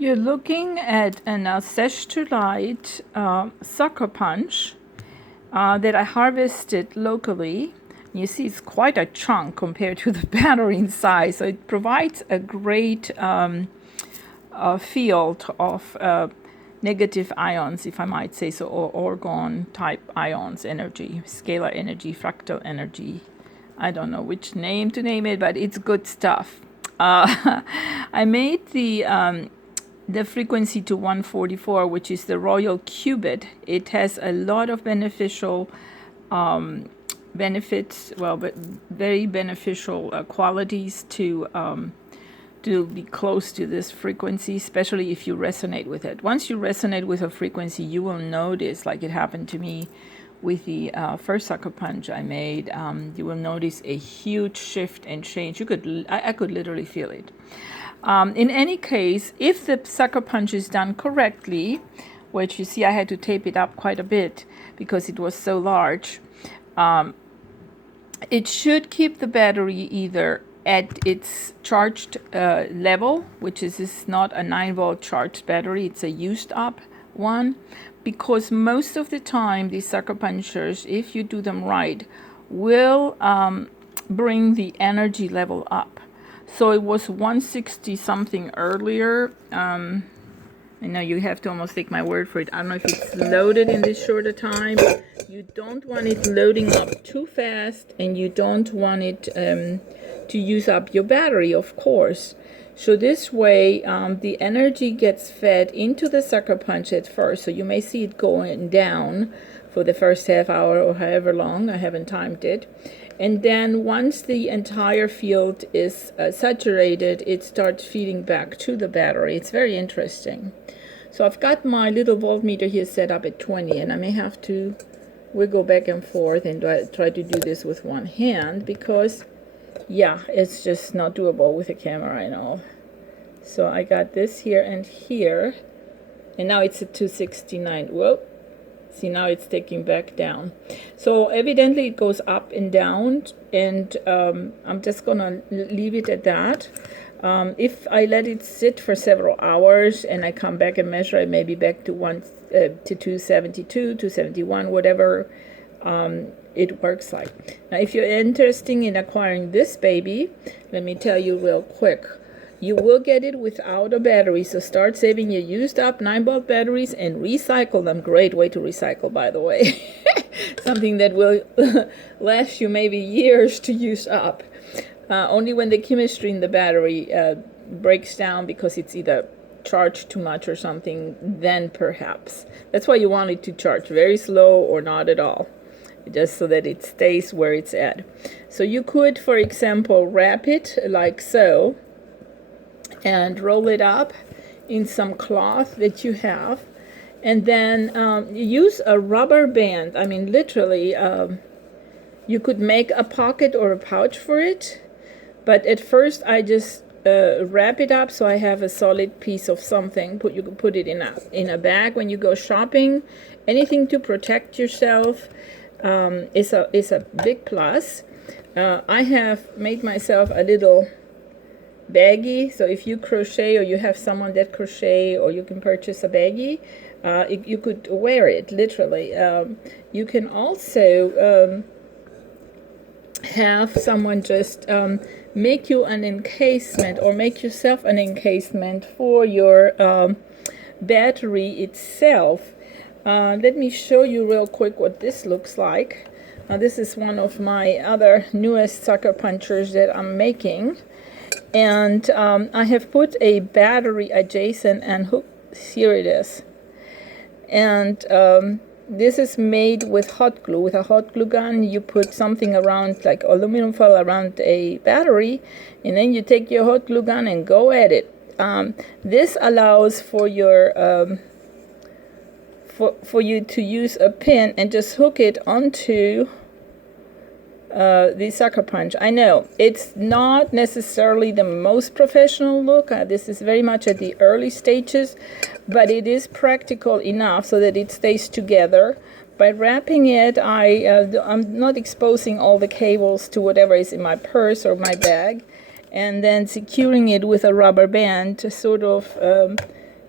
You're looking at an Azeztulite sucker punch that I harvested locally. You see it's quite a chunk compared to the battery in size, so it provides a great field of negative ions, if I might say so, or orgone type ions, energy, scalar energy, fractal energy. I don't know which name to name it, but it's good stuff. I made the frequency to 144, which is the royal Cubit. It has a lot of beneficial benefits, but very beneficial qualities to be close to this frequency, especially if you resonate with it. Once you resonate with a frequency, you will notice, like it happened to me with the first sucker punch I made, you will notice a huge shift and change. I could literally feel it. In any case, if the sucker punch is done correctly, which you see I had to tape it up quite a bit because it was so large, it should keep the battery either at its charged level, which is not a 9-volt charged battery, it's a used up one, because most of the time these sucker punchers, if you do them right, will bring the energy level up. So it was 160 something earlier. I know you have to almost take my word for it. I don't know if it's loaded in this short a time. You don't want it loading up too fast, and you don't want it to use up your battery, of course. So this way, the energy gets fed into the sucker punch at first. So you may see it going down for the first half hour or however long. I haven't timed it. And then once the entire field is saturated, it starts feeding back to the battery. It's very interesting. So I've got my little voltmeter here set up at 20, and I may have to wiggle back and forth and try to do this with one hand because, yeah, it's just not doable with a camera and all. So I got this here and here, and now it's at 269. Whoa. See, now it's taking back down. So evidently it goes up and down, and I'm just gonna leave it at that. If I let it sit for several hours and I come back and measure it, maybe back to 272, 271, whatever it works like. Now, if you're interested in acquiring this baby, let me tell you real quick. You will get it without a battery, so start saving your used up 9-volt batteries and recycle them. Great way to recycle, by the way. Something that will last you maybe years to use up. Only when the chemistry in the battery breaks down because it's either charged too much or something, then perhaps. That's why you want it to charge very slow or not at all, just so that it stays where it's at. So you could, for example, wrap it like so, and roll it up in some cloth that you have, and then use a rubber band. I mean, literally, you could make a pocket or a pouch for it, but at first I just wrap it up so I have a solid piece of something. You can put it in a bag when you go shopping. Anything to protect yourself is a big plus. I have made myself a little baggie, so if you crochet or you have someone that crochet, or you can purchase a baggie, you could wear it literally. You can also have someone just make you an encasement, or make yourself an encasement for your battery itself. Let me show you real quick what this looks like. Now, this is one of my other newest sucker punchers that I'm making. And I have put a battery adjacent and hook. Here it is. And this is made with hot glue. With a hot glue gun, you put something around, like aluminum foil around a battery, and then you take your hot glue gun and go at it. This allows for your for you to use a pin and just hook it onto the sucker punch. I know it's not necessarily the most professional look. This is very much at the early stages, but it is practical enough so that it stays together. By wrapping it, I'm not exposing all the cables to whatever is in my purse or my bag, and then securing it with a rubber band to sort of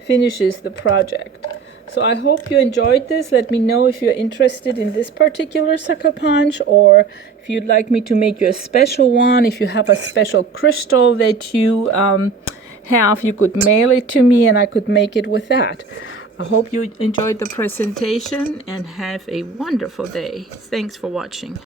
finishes the project. So I hope you enjoyed this. Let me know if you're interested in this particular sucker punch, or if you'd like me to make you a special one. If you have a special crystal that you have, you could mail it to me and I could make it with that. I hope you enjoyed the presentation and have a wonderful day. Thanks for watching.